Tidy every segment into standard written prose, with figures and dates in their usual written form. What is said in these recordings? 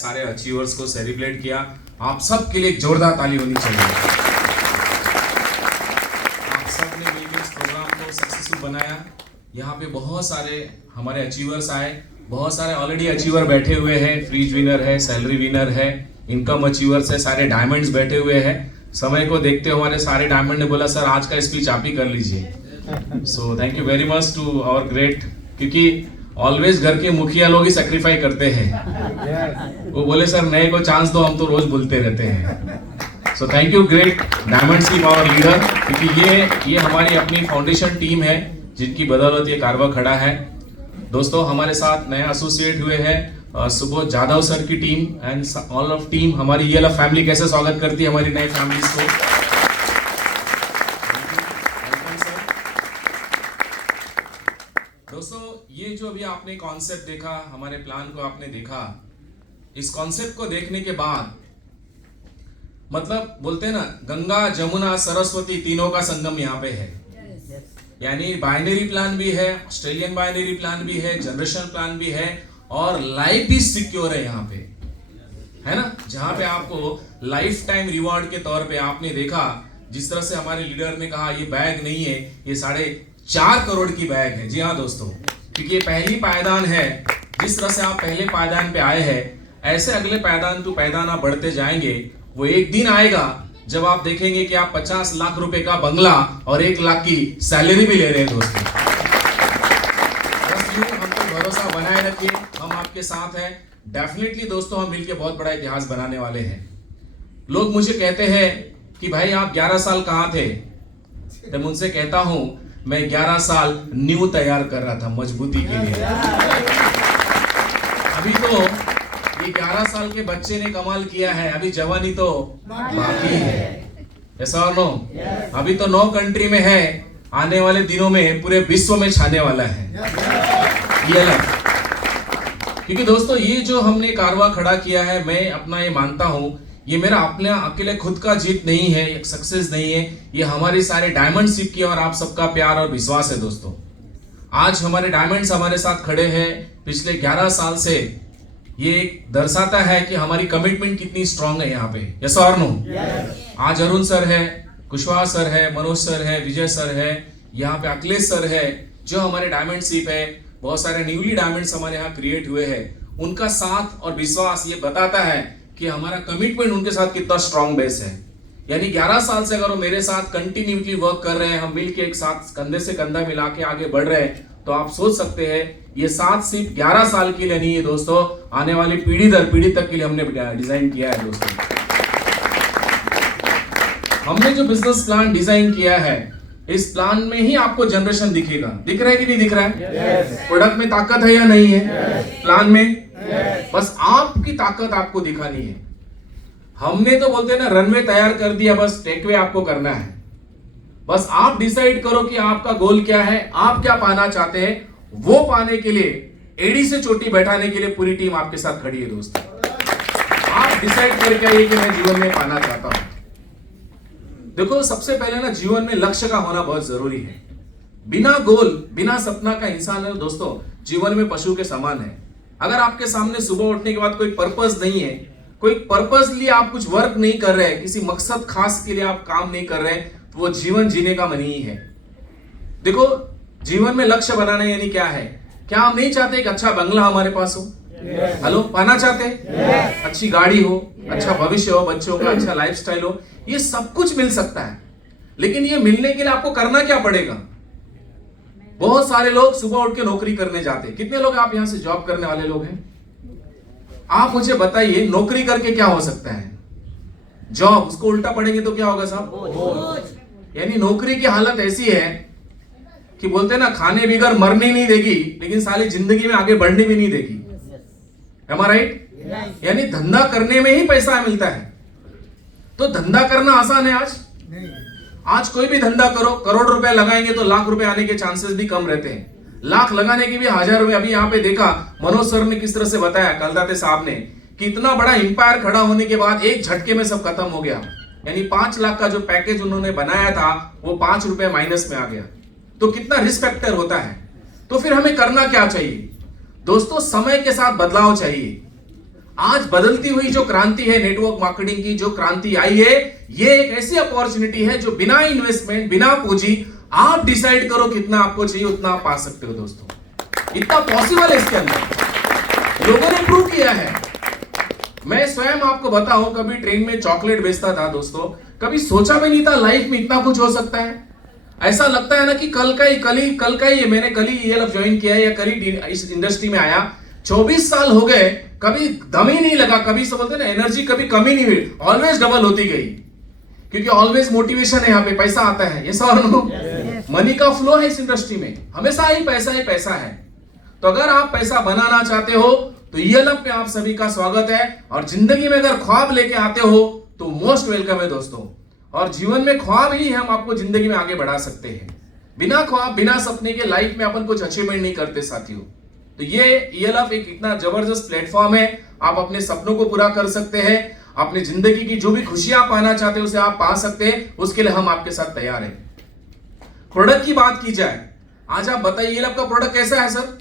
सारे अचीवर्स को सेलिब्रेट किया। आप सब के लिए एक जोरदार ताली होनी चाहिए। आप सब ने मिलकर इस प्रोग्राम को सक्सेसफुल बनाया। यहाँ पे बहुत सारे हमारे अचीवर्स आए, बहुत सारे ऑलरेडी अचीवर बैठे हुए हैं, फ्रीज विनर है, सैलरी विनर है, इनकम अचीवर्स है, सारे डायमंड्स बैठे हुए हैं। समय को देखते हमारे सारे डायमंड ने बोला सर आज का स्पीच आप ही कर लीजिए। So thank you very much to our great, क्योंकि ऑलवेज घर के मुखिया लोग ही सेक्रीफाई करते हैं। वो बोले सर नए को चांस दो, हम तो रोज बोलते रहते हैं। So thank you great diamonds team our leader, क्योंकि ये हमारी अपनी फाउंडेशन टीम है जिनकी बदौलत ये कारवा खड़ा है। दोस्तों हमारे साथ नए एसोसिएट हुए हैं सुबोध जाधव सर की team and all of team. हमारी ये वाला फैमिली कैसे स्वागत करती है हमारी नई फैमिलीज को। दोस्तों ये जो अभी आपने कॉन्सेप्ट देखा, हमारे प्लान को आपने देखा, इस कॉन्सेप्ट को देखने के बाद मतलब बोलते हैं ना गंगा जमुना सरस्वती तीनों का संगम यहाँ पे है। यानी बाइनरी प्लान भी है, ऑस्ट्रेलियन बाइनरी प्लान भी है, जनरेशन प्लान भी है और लाइफ भी सिक्योर है यहाँ पे, है ना। जहां पे आपको लाइफ टाइम रिवॉर्ड के तौर पे आपने देखा, जिस तरह से हमारे लीडर ने कहा ये बैग नहीं है, ये 4.5 करोड़ की बैग है। जी हाँ दोस्तों, क्योंकि ये पहली पायदान है। जिस तरह से आप पहले पायदान पे आए हैं, ऐसे अगले पायदान टू पायदान आप बढ़ते जाएंगे। वो एक दिन आएगा जब आप देखेंगे कि आप 50 लाख रुपए का बंगला और 1 लाख की सैलरी भी ले रहे हैं दोस्तों। बस यूं हमको भरोसा बनाए रखिए, हम आपके साथ हैं। डेफिनेटली दोस्तों हम मिलकर बहुत बड़ा इतिहास बनाने वाले हैं। लोग मुझे कहते हैं कि भाई आप 11 साल कहाँ थे, तो मैं उनसे कहता हूं मैं 11 साल न्यू तैयार कर रहा था मजबूती के लिए। अभी तो ये 11 साल के बच्चे ने कमाल किया है, अभी जवानी तो बाकी है। ऐसा और नो, अभी तो 9 कंट्री में है, आने वाले दिनों में पूरे विश्व में छाने वाला है ये अलग। क्योंकि दोस्तों ये जो हमने कारवा खड़ा किया है, मैं अपना ये मानता हूं ये मेरा अपने अकेले खुद का जीत नहीं है, एक सक्सेस नहीं है, ये हमारी सारे डायमंडशिप की और आप सबका प्यार और विश्वास है दोस्तों। आज हमारे डायमंड्स हमारे साथ खड़े हैं पिछले 11 साल से। ये दर्शाता है कि हमारी कमिटमेंट कितनी स्ट्रांग है यहाँ पे। यस और नो? आज अरुण सर है, कुशवाहा सर है, मनोज सर है, विजय सर है, यहाँ पे अखिलेश सर है, जो हमारे डायमंडशिप है। बहुत सारे न्यूली डायमंड्स हमारे यहाँ क्रिएट हुए हैं। उनका साथ और विश्वास ये बताता है कि हमारा कमिटमेंट उनके साथ कितना स्ट्रांग बेस है। यानी 11 साल से अगर वो मेरे साथ कंटिन्यूटी वर्क कर रहे हैं, हम मिलके एक साथ कंधे से कंधा मिला के आगे बढ़ रहे हैं, तो आप सोच सकते हैं ये साथ सिर्फ 11 साल के लिए नहीं है दोस्तों, आने वाली पीढ़ी दर पीढ़ी तक के लिए हमने डिजाइन किया है दोस्तों। हमने जो बिजनेस प्लान डिजाइन किया है, इस प्लान में ही आपको जनरेशन दिखेगा। दिख रहा है कि नहीं दिख रहा है? प्रोडक्ट में ताकत है या नहीं है? प्लान में बस आपकी ताकत आपको दिखानी है। हमने तो बोलते हैं ना रनवे तैयार कर दिया, बस टेकवे आपको करना है। बस आप डिसाइड करो कि आपका गोल क्या है, आप क्या पाना चाहते हैं। वो पाने के लिए एड़ी से चोटी बैठाने के लिए पूरी टीम आपके साथ खड़ी है दोस्तों। आप डिसाइड करके आइए कि मैं जीवन में पाना चाहता हूं। देखो सबसे पहले ना जीवन में लक्ष्य का होना बहुत जरूरी है। बिना गोल बिना सपना का इंसान है दोस्तों जीवन में पशु के समान है। अगर आपके सामने सुबह उठने के बाद कोई पर्पस नहीं है, कोई पर्पस लिए आप कुछ वर्क नहीं कर रहे, किसी मकसद खास के लिए आप काम नहीं कर रहे, तो वो जीवन जीने का मन ही है। देखो जीवन में लक्ष्य बनाना यानी क्या है? क्या हम नहीं चाहते एक अच्छा बंगला हमारे पास हो? हेलो, पाना चाहते? अच्छी गाड़ी हो, अच्छा भविष्य हो, बच्चों का अच्छा लाइफस्टाइल हो, ये सब कुछ मिल सकता है। लेकिन ये मिलने के लिए आपको करना क्या पड़ेगा? बहुत सारे लोग सुबह उठ के नौकरी करने जाते हैं। कितने लोग आप यहां से जॉब करने वाले लोग हैं? आप मुझे बताइए नौकरी करके क्या हो सकता है? जॉब, उसको उल्टा पढ़ेंगे तो क्या होगा साहब? यानी नौकरी की हालत ऐसी है कि बोलते हैं ना खाने बिगर मरने नहीं देगी, लेकिन साली जिंदगी में आगे बढ़ने भी नहीं देगी। Am I right? यानी धंधा करने में ही पैसा मिलता है। तो धंधा करना आसान है आज? आज कोई भी धंधा करो, करोड़ रुपए लगाएंगे तो लाख रुपए आने के चांसेस भी कम रहते हैं। लाख लगाने के भी 1000 रुपए। अभी यहाँ पे देखा मनोज सर ने किस तरह से बताया, कलदाते साहब ने, कि इतना बड़ा इंपायर खड़ा होने के बाद एक झटके में सब खत्म हो गया। यानी 5 लाख का जो पैकेज उन्होंने बनाया था वो 5 रुपए माइनस में आ गया। तो कितना रिस्क फैक्टर होता है। तो फिर हमें करना क्या चाहिए दोस्तों? समय के साथ बदलाव चाहिए। आज बदलती हुई जो क्रांति है नेटवर्क मार्केटिंग की, जो क्रांति आई है, ये एक ऐसी अपॉर्चुनिटी है जो बिना इन्वेस्टमेंट, बिना पूंजी, आप डिसाइड करो कितना आपको चाहिए उतना आप पा सकते हो दोस्तों। इतना पॉसिबल है इसके अंदर, लोगों ने प्रूव किया है। मैं स्वयं आपको बताऊं, कभी ट्रेन में चॉकलेट बेचता था दोस्तों, कभी सोचा भी नहीं था लाइफ में इतना कुछ हो सकता है। ऐसा लगता है ना कि कल का ही मैंने कल ही ELF ज्वाइन किया है या कल ही इस इंडस्ट्री में आया। 24 साल हो गए, कभी दम ही नहीं लगा, कभी सब बोलते ना एनर्जी कभी कमी नहीं हुई, ऑलवेज डबल होती गई, क्योंकि ऑलवेज मोटिवेशन है, यहाँ पे पैसा आता है। ये सर मनी का फ्लो है इस इंडस्ट्री में, हमेशा ही पैसा है। तो अगर आप पैसा बनाना चाहते हो तो ELF में आप सभी का स्वागत है। और जिंदगी में अगर ख्वाब लेके आते हो तो मोस्ट वेलकम है दोस्तों। और जीवन में ख्वाब ही हम आपको जिंदगी में आगे बढ़ा सकते हैं। बिना ख्वाब, बिना सपने के लाइफ में अपन कुछ अचीवमेंट नहीं करते साथियों। तो ये ELF एक इतना जबरदस्त प्लेटफॉर्म है, आप अपने सपनों को पूरा कर सकते हैं, अपनी जिंदगी की जो भी खुशियां पाना चाहते हैं उसे आप पा सकते हैं। उसके लिए हम आपके साथ तैयार हैं। प्रोडक्ट की बात की जाए, आज आप बताइए ELF का प्रोडक्ट कैसा है सर?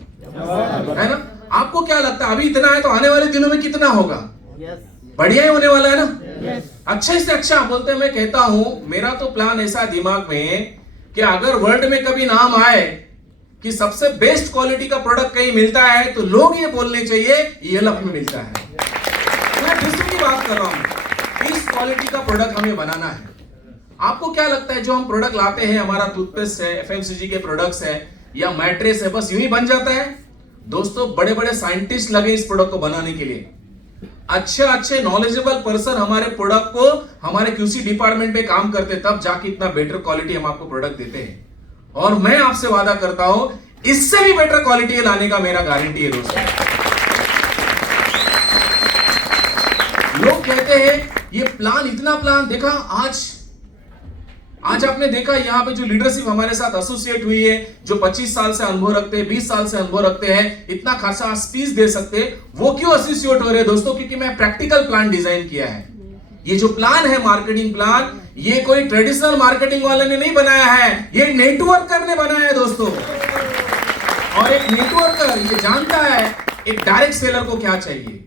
है ना? आपको क्या लगता है अभी इतना है तो आने वाले दिनों में कितना होगा? बढ़िया ही होने वाला है ना? अच्छे से अच्छा बोलते मैं कहता हूं, मेरा तो प्लान ऐसा दिमाग में कि अगर वर्ल्ड में कभी नाम आए कि सबसे बेस्ट क्वालिटी का प्रोडक्ट कहीं मिलता है तो लोग ये बोलने चाहिए ELF में मिलता है। मैं दूसरी की बात कर रहा हूं, इस क्वालिटी का प्रोडक्ट हमें बनाना है। आपको क्या लगता है जो हम प्रोडक्ट लाते हैं, हमारा टूथपेस्ट है, FMCG के प्रोडक्ट्स है या मैट्रेस है, बस यूं ही बन जाता है? दोस्तों बड़े बड़े साइंटिस्ट लगे इस प्रोडक्ट को बनाने के लिए, अच्छे नॉलेजेबल पर्सन हमारे प्रोडक्ट को हमारे QC डिपार्टमेंट पे काम करते, तब जाके इतना बेटर क्वालिटी हम आपको प्रोडक्ट देते हैं। और मैं आपसे वादा करता हूं इससे भी बेटर क्वालिटी लाने का मेरा गारंटी है दोस्तों। लोग कहते हैं ये प्लान, इतना प्लान देखा। आज आपने देखा यहाँ पे जो लीडरशिप हमारे साथ एसोसिएट हुई है, जो 25 साल से अनुभव रखते हैं, 20 साल से अनुभव रखते हैं, इतना खासा स्पीच दे सकते हैं, वो क्यों एसोसिएट हो रहे हैं दोस्तों? क्योंकि मैं प्रैक्टिकल प्लान डिजाइन किया है। ये जो प्लान है मार्केटिंग प्लान, ये कोई ट्रेडिशनल मार्केटिंग वाले ने नहीं बनाया है, ये नेटवर्कर ने बनाया है दोस्तों। और एक नेटवर्कर ये जानता है एक डायरेक्ट सेलर को क्या चाहिए,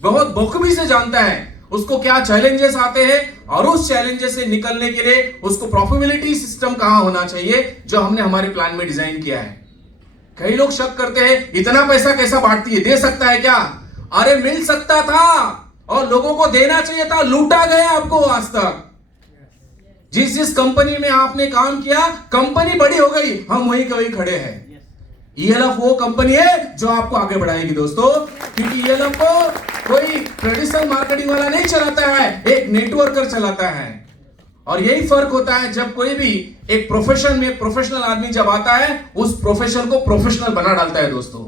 बहुत बखूबी से जानता है उसको क्या चैलेंजेस आते हैं और उस चैलेंजेस से निकलने के लिए उसको प्रॉफिटेबिलिटी सिस्टम कहां होना चाहिए, जो हमने हमारे प्लान में डिजाइन किया है। कई लोग शक करते हैं इतना पैसा कैसा बांटती है, दे सकता है क्या? अरे मिल सकता था और लोगों को देना चाहिए था, लूटा गया आपको आज तक। जिस कंपनी में आपने काम किया, कंपनी बड़ी हो गई, हम वहीं के वहीं खड़े हैं। ELF वो कंपनी है जो आपको आगे बढ़ाएगी दोस्तों, क्योंकि ELF को कोई ट्रेडिशनल मार्केटिंग वाला नहीं चलाता है, एक नेटवर्कर चलाता है। और यही फर्क होता है, जब कोई भी एक प्रोफेशन में प्रोफेशनल आदमी जब आता है, उस प्रोफेशन को प्रोफेशनल बना डालता है दोस्तों।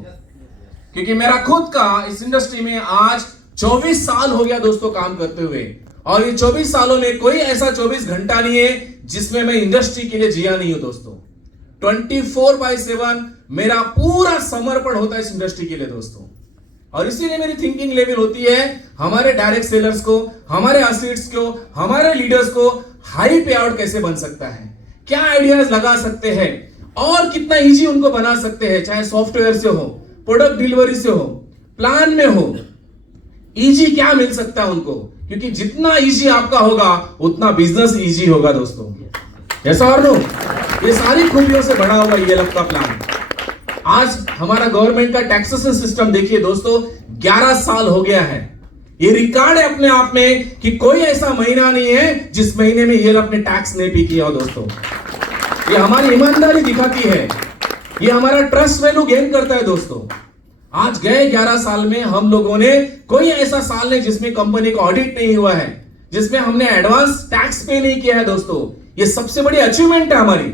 क्योंकि मेरा खुद का इस इंडस्ट्री में आज 24 साल हो गया दोस्तों काम करते हुए, और ये 24 सालों में कोई ऐसा 24 घंटा नहीं है जिसमें मैं इंडस्ट्री के लिए जिया नहीं हूं दोस्तों। 24/7 मेरा पूरा समर्पण होता है इस इंडस्ट्री के लिए दोस्तों। और इसीलिए मेरी थिंकिंग लेवल होती है हमारे डायरेक्ट सेलर्स को, हमारे एसोसिएट्स को, हमारे लीडर्स को हाई पे आउट कैसे बन सकता है, क्या आइडियाज लगा सकते हैं और कितना इजी उनको बना सकते हैं, चाहे सॉफ्टवेयर से हो, प्रोडक्ट डिलीवरी से हो, प्लान में हो, इजी क्या मिल सकता है उनको। क्योंकि जितना इजी आपका होगा उतना बिजनेस इजी होगा दोस्तों। ऐसा और नो, ये सारी खूबियों से बड़ा हुआ ELF का प्लान। आज हमारा गवर्नमेंट का टैक्सेशन सिस्टम देखिए दोस्तों, 11 साल हो गया है। ये रिकॉर्ड है अपने आप में कि कोई ऐसा महीना नहीं है जिस महीने में ELF ने टैक्स नहीं पे किया हो दोस्तों। ये हमारी ईमानदारी दिखाती है, ये हमारा ट्रस्ट वैल्यू गेन करता है दोस्तों। आज गए 11 साल में हम लोगों ने कोई ऐसा साल नहीं जिसमें कंपनी का ऑडिट नहीं हुआ है, जिसमें हमने एडवांस टैक्स पे नहीं किया है दोस्तों। ये सबसे बड़ी अचीवमेंट है हमारी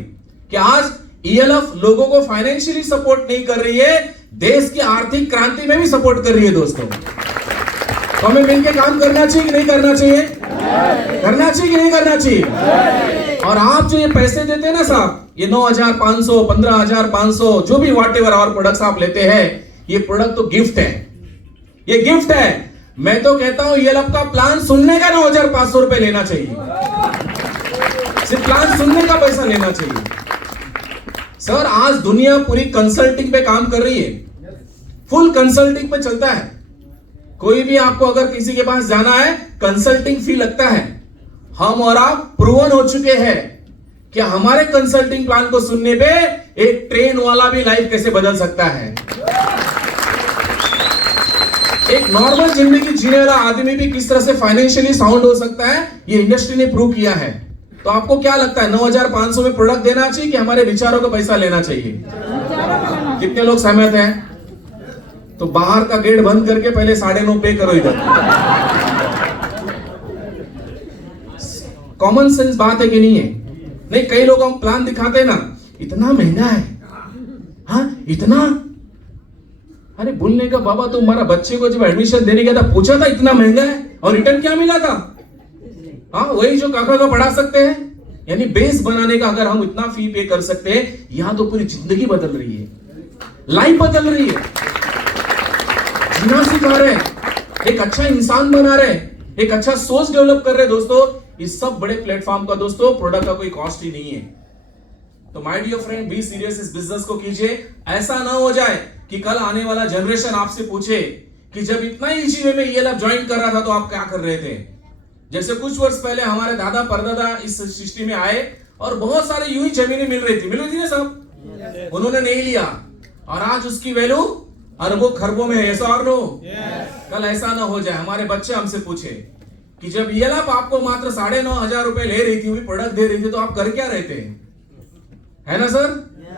कि आज ELF लोगों को फाइनेंशियली सपोर्ट नहीं कर रही है, देश की आर्थिक क्रांति में भी सपोर्ट कर रही है दोस्तों। तो हमें मिलकर काम करना चाहिए कि नहीं करना चाहिए? करना चाहिए कि नहीं करना चाहिए? और आप जो ये पैसे देते हैं ना साहब, ये 9,500, 15,500 जो भी व्हाटएवर और प्रोडक्ट्स आप लेते हैं, ये प्रोडक्ट तो गिफ्ट है, ये गिफ्ट है। मैं तो कहता हूं ELF का प्लान सुनने का 9,500 रुपए लेना चाहिए, सिर्फ प्लान सुनने का पैसा लेना चाहिए। सर आज दुनिया पूरी कंसल्टिंग पे काम कर रही है, फुल कंसल्टिंग पे चलता है। कोई भी आपको अगर किसी के पास जाना है, कंसल्टिंग फी लगता है। हम और आप प्रूवन हो चुके हैं कि हमारे कंसल्टिंग प्लान को सुनने पे एक ट्रेन वाला भी लाइफ कैसे बदल सकता है। एक नॉर्मल जिंदगी जीने वाला आदमी भी किस तरह से फाइनेंशियली साउंड हो सकता है, ये इंडस्ट्री ने प्रूव किया है। तो आपको क्या लगता है 9,500 में प्रोडक्ट देना चाहिए कि हमारे विचारों का पैसा लेना चाहिए? कितने लोग सहमत हैं? तो बाहर का गेट बंद करके पहले 9.5 पे करो इधर। कॉमन सेंस बात है कि नहीं है? नहीं, कई लोग हम प्लान दिखाते हैं ना, इतना महंगा है। हाँ इतना, अरे बोलने का बाबा तुम्हारा बच्चे को जब एडमिशन देने गया था पूछा था इतना महंगा है और रिटर्न क्या मिला था? हाँ वही जो काका का पढ़ा सकते हैं। यानी बेस बनाने का अगर हम इतना फी पे कर सकते हैं, यहां तो पूरी जिंदगी बदल रही है, लाइफ बदल रही है, जीना सिखा रहे, एक अच्छा इंसान बना रहे, एक अच्छा सोच डेवलप कर रहे। दोस्तों इस सब बड़े प्लेटफॉर्म का दोस्तों प्रोडक्ट का कोई कॉस्ट ही नहीं है। तो my dear friend, be serious इस बिजनेस को कीजिए। ऐसा ना हो जाए कि कल आने वाला जनरेशन आपसे पूछे कि जब इतना इजी वे में ELF ज्वाइन कर रहा था तो आप क्या कर रहे थे। जैसे कुछ वर्ष पहले हमारे दादा परदादा इस सृष्टि में आए और बहुत सारे यूं ही जमीनें मिल रही थी ना सब, उन्होंने नहीं लिया और आज उसकी वैल्यू अरबों खरबों में है। ऐसा और नो, कल ऐसा ना हो जाए हमारे बच्चे हमसे पूछे कि जब ELF आपको मात्र 9,500 रुपए ले रही थी, प्रोडक्ट दे रही थी, तो आप कर क्या रहे थे? है ना सर?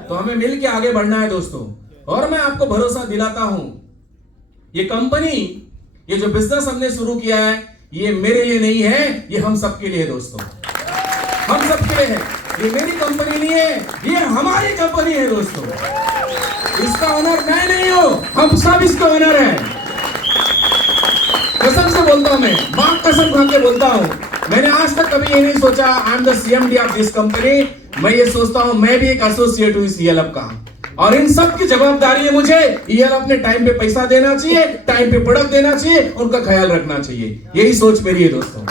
तो हमें मिल के आगे बढ़ना है दोस्तों। और मैं आपको भरोसा दिलाता हूं, ये कंपनी, ये जो बिजनेस हमने शुरू किया है, ये मेरे लिए नहीं है, ये हम सबके लिए है दोस्तों, हम सबके लिए है। ये मेरी कंपनी नहीं है, ये हमारी कंपनी है दोस्तों। इसका ओनर मैं नहीं हूं, हम सब इसके ओनर हैं। कसम से बोलता हूं, मैं मां कसम खा के बोलता हूं, मैंने आज तक कभी ये नहीं सोचा I am the CMD of this company. मैं ये सोचता हूं मैं भी एक एसोसिएट हूं इस ELF का, और इन सब की जवाबदारी है मुझे। ELF ने टाइम पे पैसा देना चाहिए, टाइम पे प्रोडक्ट देना चाहिए, उनका ख्याल रखना चाहिए। यही सोच मेरी है दोस्तों।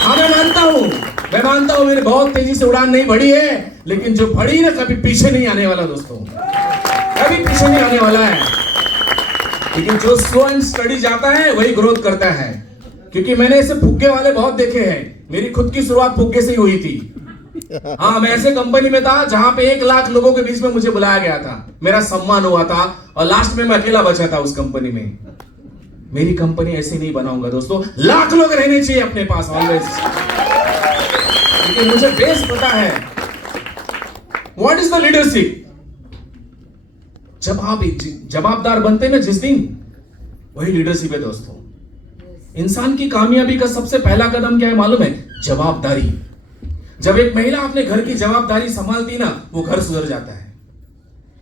हाँ मैं मानता हूं मेरी बहुत तेजी से उड़ान नहीं बढ़ी है, लेकिन जो बढ़ी ना कभी पीछे नहीं आने वाला दोस्तों, कभी पीछे नहीं आने वाला है। लेकिन जो स्लो एंड स्टडी जाता है वही ग्रोथ करता है। क्योंकि मैंने ऐसे फुग्गे वाले बहुत देखे हैं, मेरी खुद की शुरुआत फुग्गे से ही हुई थी। हाँ मैं ऐसे कंपनी में था जहां पे 1 लाख लोगों के बीच में मुझे बुलाया गया था, मेरा सम्मान हुआ था और लास्ट में मैं अकेला बचा था उस कंपनी में। मेरी कंपनी ऐसे नहीं बनाऊंगा दोस्तों, लाख लोग रहने चाहिए अपने पास ऑलवेज, क्योंकि मुझे बेस पता है व्हाट इज द लीडरशिप। जब आप जवाबदार बनते हैं ना जिस दिन, वही लीडरशिप है दोस्तों। इंसान की कामयाबी का सबसे पहला कदम क्या है मालूम है? जवाबदारी। जब एक महिला अपने घर की जवाबदारी संभालती ना, वो घर सुधर जाता है।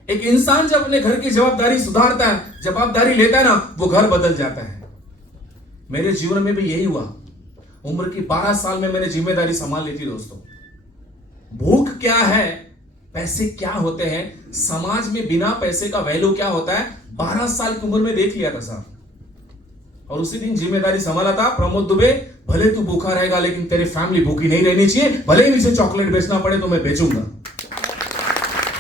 एक इंसान जब अपने घर की जवाबदारी सुधारता है, जवाबदारी लेता है ना, वो घर बदल जाता है। मेरे जीवन में भी यही हुआ। उम्र की 12 साल में मैंने जिम्मेदारी संभाल ली थी दोस्तों। भूख क्या है, पैसे क्या होते हैं, समाज में बिना पैसे का वैल्यू क्या होता है, 12 साल की उम्र में देख लिया था साहब। और उसी दिन जिम्मेदारी संभाला था। प्रमोद दुबे, भले तू भूखा रहेगा लेकिन तेरी फैमिली भूखी नहीं रहनी चाहिए, भले ही मुझे चॉकलेट बेचना पड़े तो मैं बेचूंगा।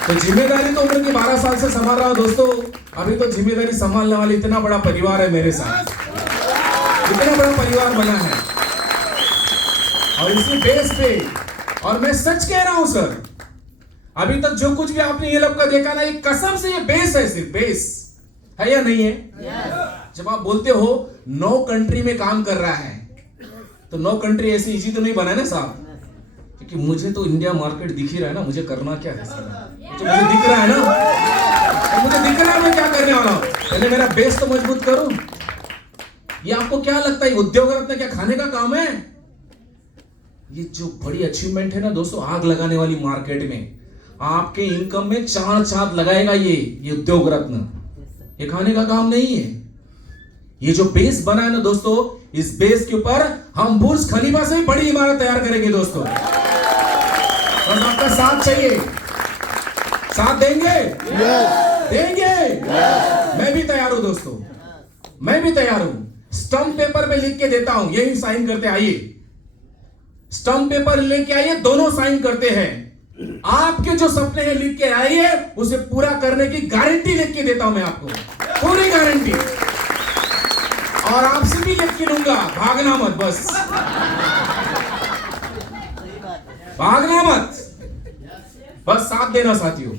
तो जिम्मेदारी तो उम्र के 12 साल से संभाल रहा हूं दोस्तों। अभी तो जिम्मेदारी संभालने वाली इतना बड़ा परिवार है मेरे साथ, इतना बड़ा परिवार बना है, और इसी बेस पे, और मैं सच कह रहा हूं सर, अभी तक जो कुछ भी आपने ELF का देखा ना, ये कसम से ये बेस है, सिर्फ बेस है या नहीं है? जब आप बोलते हो 9 कंट्री में काम कर रहा है, तो 9 कंट्री ऐसे इजी तो नहीं बना है ना साहब, क्योंकि मुझे तो इंडिया मार्केट दिख ही रहा है ना, मुझे करना क्या है सर, तो मुझे दिख रहा है ना, तो मुझे दिख रहा है मैं क्या करने वाला हूं। पहले मेरा बेस तो मजबूत करूं। ये आपको क्या लगता है उद्योग रत्न क्या खाने का काम है? ये जो बड़ी अचीवमेंट है ना दोस्तों, आग लगाने वाली मार्केट में आपके इनकम में 4 चांद लगाएगा ये उद्योग रत्न। ये खाने का काम नहीं है। ये जो बेस बना है ना दोस्तों, इस बेस के ऊपर हम बुर्ज खलीफा से बड़ी इमारत तैयार करेंगे दोस्तों। बस आपका साथ चाहिए, साथ देंगे? देंगे। मैं भी तैयार हूं दोस्तों, मैं भी तैयार हूं। स्टंप पेपर पे लिख के देता हूं, यही साइन करते आइए। स्टंप पेपर लेके आइए, दोनों साइन करते हैं। आपके जो सपने हैं लिख के आइए, उसे पूरा करने की गारंटी लिख के देता हूं मैं आपको। पूरी गारंटी। और आपसे भी लिख के लूंगा, भागना मत, बस भागना मत, बस साथ देना साथियों।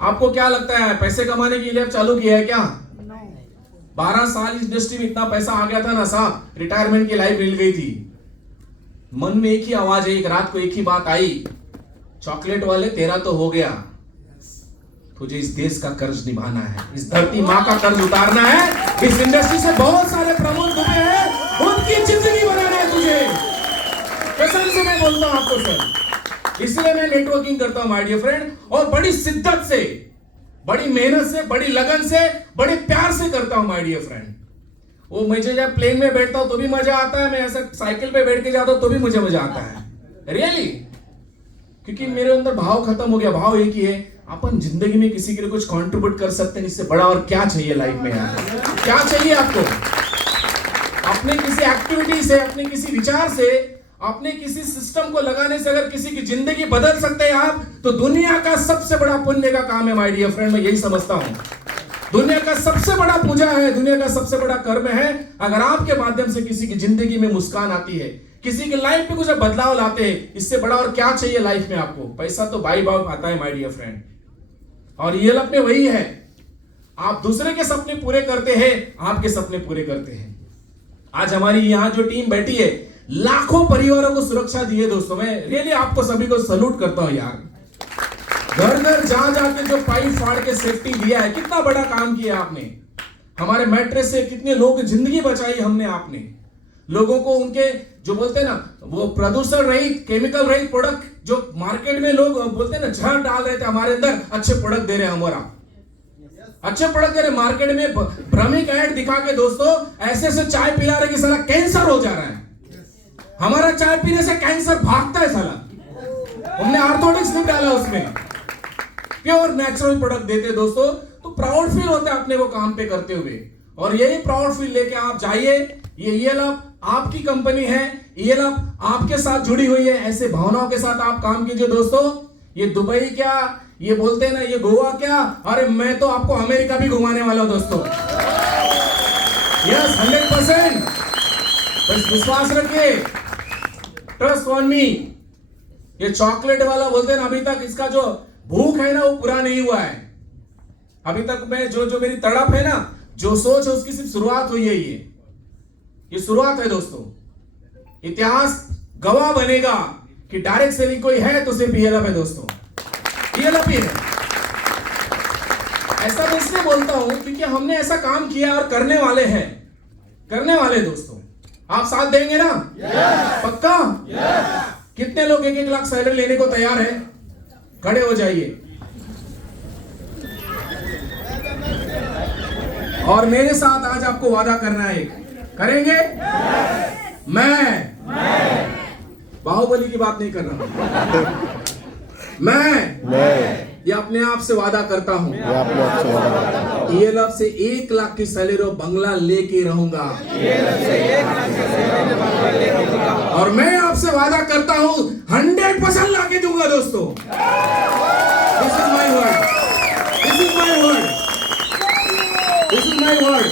आपको क्या लगता है पैसे कमाने के लिए अब चालू किया है क्या? 12 साल इस इंडस्ट्री में इतना पैसा आ गया था ना साहब, रिटायरमेंट की लाइफ मिल गई थी। मन में एक ही आवाज है, एक रात को एक ही बात आई, चॉकलेट वाले तेरा तो हो गया, तुझे इस देश का कर्ज निभाना है, इस धरती माँ का कर्ज उतारना है। इस इंडस्ट्री से बहुत सारे प्रमोद हुए हैं, उनकी जिंदगी बनाना है तुझे। कसम से मैं बोलता हूं आपको सर, इसलिए मैं नेटवर्किंग करता हूं माय डियर फ्रेंड, और बड़ी शिद्दत से, बड़ी मेहनत से, बड़ी लगन से, बड़े प्यार से करता हूं माय डियर फ्रेंड। वो मुझे जब प्लेन में बैठता हूं तो भी मजा आता है, मैं ऐसा साइकिल पे बैठ के जाता हूं तो भी मुझे मजा आता है, रियली। क्योंकि मेरे अंदर भाव खत्म हो गया। भाव एक ही है, अपन जिंदगी में किसी के लिए कुछ कंट्रीब्यूट कर सकते हैं, इससे बड़ा और क्या चाहिए लाइफ में यार? क्या चाहिए आपको? अपने किसी एक्टिविटी से, अपने किसी विचार से, अपने किसी सिस्टम को लगाने से अगर किसी की जिंदगी बदल सकते हैं आप, तो दुनिया का सबसे बड़ा पुण्य का काम है माय डियर फ्रेंड। मैं यही समझता हूं, दुनिया का सबसे बड़ा पूजा है, दुनिया का सबसे बड़ा कर्म है अगर आपके माध्यम से किसी की जिंदगी में मुस्कान आती है, किसी की लाइफ में कुछ बदलाव लाते हैं। इससे बड़ा और क्या चाहिए लाइफ में आपको? पैसा तो बाई बाव आता है माय डियर फ्रेंड, और ये लप में वही है, आप दूसरे के सपने पूरे करते हैं, आपके सपने पूरे करते हैं। आज हमारी यहां जो टीम बैठी है, लाखों परिवारों को सुरक्षा दी है दोस्तों। मैं रियली आपको सभी को सैल्यूट करता हूं यार। घर घर जा जाके जो पाइप फाड़ के सेफ्टी दिया है, कितना बड़ा काम किया आपने। हमारे मैट्रेस से कितने लोगों की जिंदगी बचाई हमने, आपने लोगों को उनके जो बोलते हैं ना, वो प्रदूषण रहित, केमिकल रहित प्रोडक्ट जो मार्केट में लोग बोलते हैं ना जहर डाल रहे थे, हमारे अंदर अच्छे प्रोडक्ट दे रहे हैं। हमारा अच्छे प्रोडक्ट दे रहे, मार्केट में भ्रमिक ऐड दिखा के दोस्तों ऐसे से चाय पिला रहे कि साला कैंसर हो जा रहा है। हमारा चाय पीने से कैंसर भागता है साला। हमने ऑर्थोडॉक्स नहीं डाला उसमें, प्योर नेचुरल प्रोडक्ट देते दोस्तों, तो प्राउड फील होता है अपने को काम पे करते हुए। और यही प्राउड फील लेके आप जाइए। ये लव आपकी कंपनी है, ये लव आपके साथ जुड़ी हुई है, ऐसे भावनाओं के साथ आप काम कीजिए दोस्तों। ये दुबई क्या, ये बोलते हैं ना ये गोवा क्या, अरे मैं तो आपको अमेरिका भी घुमाने वाला हूं दोस्तों। यस 100%, बस विश्वास रखिए, ट्रस्ट ऑन मी। ये चॉकलेट वाला बोलते हैं ना, अभी तक इसका जो भूख है ना वो पूरा नहीं हुआ है। अभी तक मैं जो मेरी तड़प है ना, जो सोच है, उसकी सिर्फ शुरुआत हुई है। ये शुरुआत है दोस्तों। इतिहास गवाह बनेगा कि डायरेक्ट सेलिंग कोई है तो सिर्फ ईएलएफ है दोस्तों, ईएलएफ ही है। ऐसा मैं इसलिए बोलता हूं क्योंकि हमने ऐसा काम किया और करने वाले हैं, करने वाले दोस्तों। आप साथ देंगे ना? पक्का? कितने लोग 1-1 लाख सैलरी लेने को तैयार है? खड़े हो जाइए और मेरे साथ आज आपको वादा करना है, करेंगे? मैं बाहुबली की बात नहीं कर रहा, मैं ये अपने आप से वादा करता हूं, ईएलएफ से 1 लाख की सैलरी और बंगला लेके रहूंगा। और मैं आपसे वादा करता हूं 100% लाके दूंगा दोस्तों। This is my word, this is my word, this is my word.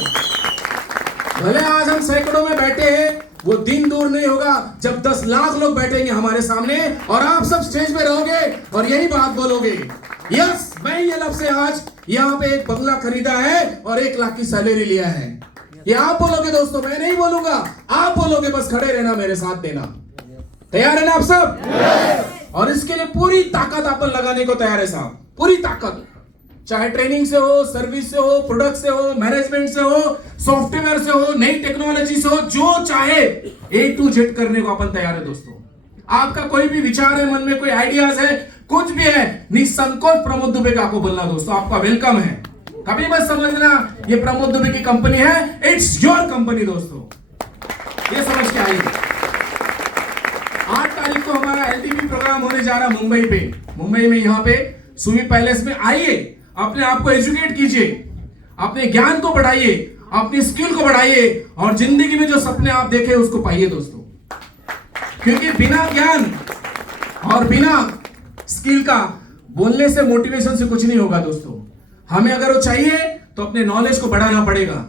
भले आज हम सैकड़ों में बैठे हैं, वो दिन दूर नहीं होगा जब 10 लाख लोग बैठेंगे हमारे सामने और आप सब स्टेज पे रहोगे और यही बात बोलोगे, यस मैं ये ईएलएफ से आज यहाँ पे एक बंगला खरीदा है और 1 लाख की सैलरी लिया है। ये आप बोलोगे दोस्तों, मैं नहीं बोलूंगा, आप बोलोगे। बस खड़े रहना, मेरे साथ देना। तैयार है ना आप सब? और इसके लिए पूरी ताकत अपन लगाने को तैयार है साहब, पूरी ताकत। चाहे ट्रेनिंग से हो, सर्विस से हो, प्रोडक्ट से हो, मैनेजमेंट से हो, सॉफ्टवेयर से हो, नई टेक्नोलॉजी से हो, जो चाहे A to Z करने को अपन तैयार है दोस्तों। आपका कोई भी विचार है मन में, कोई आइडियाज है, कुछ भी है, निसंकोच प्रमोद दुबे का आपको बोलना दोस्तों, आपका वेलकम है। कभी मत समझना ये प्रमोद दुबे की कंपनी है, इट्स योर कंपनी दोस्तों, ये समझ के आइए। 8 तारीख को हमारा LTP प्रोग्राम होने जा रहा है मुंबई पे, मुंबई में यहाँ पे सुमी पैलेस में। आइए, अपने आप को एजुकेट कीजिए, अपने ज्ञान को बढ़ाइए, अपनी स्किल को बढ़ाइए और जिंदगी में जो सपने आप देखे उसको पाइए दोस्तों। क्योंकि बिना ज्ञान और बिना स्किल का बोलने से, मोटिवेशन से कुछ नहीं होगा दोस्तों। हमें अगर वो चाहिए तो अपने नॉलेज को बढ़ाना पड़ेगा,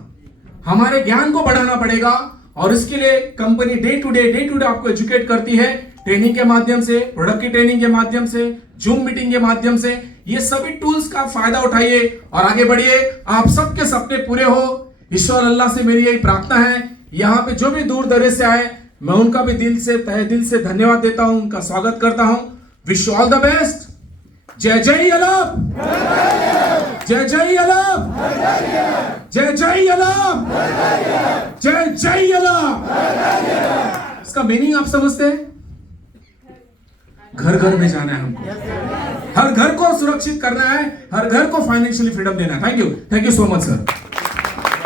हमारे ज्ञान को बढ़ाना पड़ेगा। और इसके लिए कंपनी डे टू डे आपको एजुकेट करती है, ट्रेनिंग के माध्यम से, प्रोडक्ट की ट्रेनिंग के माध्यम से, जूम मीटिंग के माध्यम से। ये सभी टूल्स का फायदा उठाइए और आगे बढ़िए। आप सबके सपने पूरे हो। ईश्वर अल्लाह से मेरी यही प्रार्थना है। यहाँ पे जो भी दूर दराज से आए, मैं उनका भी दिल से, तहे दिल से धन्यवाद देता हूं, उनका स्वागत करता हूं। Wish all the best. जय जय अलाप, जय जय अलाप, जय जय अलाप, जय जय अलाप। इसका मीनिंग आप समझते हैं? घर घर में जाना है हमको, हर घर को सुरक्षित करना है, हर घर को फाइनेंशियली फ्रीडम देना है। Thank you so much sir.